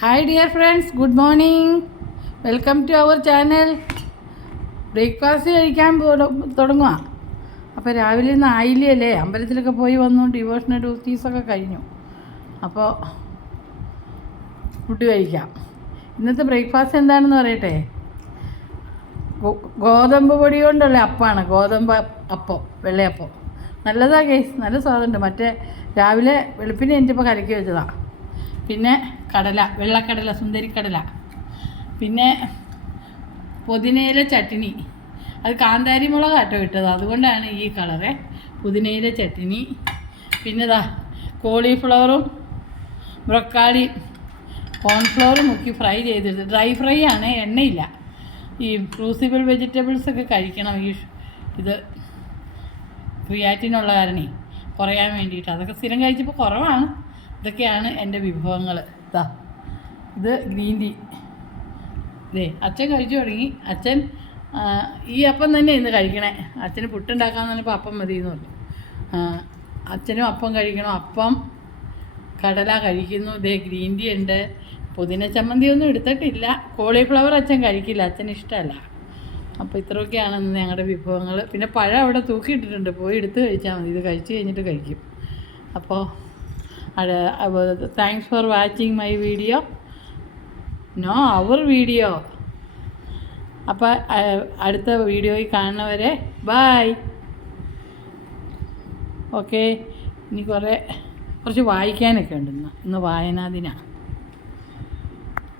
Hi dear friends, good morning. Welcome to our channel. Breakfast കഴിക്കാൻ തുടങ്ങുക. അപ്പോൾ രാവിലെ ഇന്ന് ആയില്ലേ, അമ്പലത്തിലൊക്കെ പോയി വന്നു, ഡിവോഷണൽ ഡ്യൂട്ടീസൊക്കെ കഴിഞ്ഞു. അപ്പോൾ ഫുഡ് കഴിക്കാം. ഇന്നത്തെ ബ്രേക്ക്ഫാസ്റ്റ് എന്താണെന്ന് പറയട്ടെ. ഗോതമ്പ് പൊടി കൊണ്ടുള്ള അപ്പമാണ്, ഗോതമ്പ് അപ്പം, വെള്ളയപ്പം. നല്ലതാണ് കേസ്, നല്ല സ്വാദുണ്ട്. മറ്റേ രാവിലെ വെളുപ്പിന് എനിക്കിപ്പോൾ കലക്കി വെച്ചതാണ്. പിന്നെ കടല, വെള്ളക്കടല, സുന്ദരിക്കടല. പിന്നെ പുതിനയില ചട്നി, അത് കാന്താരി മുളക് ആട്ടോ ഇട്ടത്, അതുകൊണ്ടാണ് ഈ കളറ്. പുതിനയില ചട്നി. പിന്നെ കോളിഫ്ലവറും ബ്രൊക്കാളി കോൺഫ്ലവറും മുക്കി ഫ്രൈ ചെയ്തിട്ട്, ഡ്രൈ ഫ്രൈ ആണ്, എണ്ണയില്ല. ഈ ഫ്രൂസിബിൾ വെജിറ്റബിൾസൊക്കെ കഴിക്കണം. ഇത് ക്രിയാറ്റിനുള്ള കാരണേ കുറയാൻ വേണ്ടിയിട്ട്. അതൊക്കെ സ്ഥിരം കഴിച്ചപ്പോൾ കുറവാണ്. ഇതൊക്കെയാണ് എൻ്റെ വിഭവങ്ങൾ. ഇത് ഗ്രീൻ ടീ. അച്ഛൻ കഴിച്ചു തുടങ്ങി. അച്ഛൻ ഈ അപ്പം തന്നെ ഇന്ന് കഴിക്കണേ. അച്ഛന് പുട്ടുണ്ടാക്കാമെന്ന് പറഞ്ഞപ്പോൾ അപ്പം മതി എന്ന് പറഞ്ഞു. അച്ഛനും അപ്പം കഴിക്കണം. അപ്പം കടല കഴിക്കുന്നു. ഗ്രീൻ ടീ ഉണ്ട്. പുതിന ചമ്മന്തി ഒന്നും എടുത്തിട്ടില്ല. കോളിഫ്ലവർ അച്ഛൻ കഴിക്കില്ല, അച്ഛന് ഇഷ്ടമല്ല. അപ്പോൾ ഇത്രയൊക്കെയാണ് ഇന്ന് ഞങ്ങളുടെ വിഭവങ്ങൾ. പിന്നെ പഴം അവിടെ തൂക്കിയിട്ടിട്ടുണ്ട്, പോയി എടുത്ത് കഴിച്ചാൽ മതി. ഇത് കഴിച്ച് കഴിഞ്ഞിട്ട് കഴിക്കും. അപ്പോൾ thanks for watching my video. No അവർ വീഡിയോ. അപ്പോൾ അടുത്ത വീഡിയോയിൽ കാണുന്നവരെ ബായ്. ഓക്കെ. ഇനി കുറച്ച് വായിക്കാനൊക്കെ ഉണ്ട്. ഇന്ന് വായനാ ദിനമാണ്.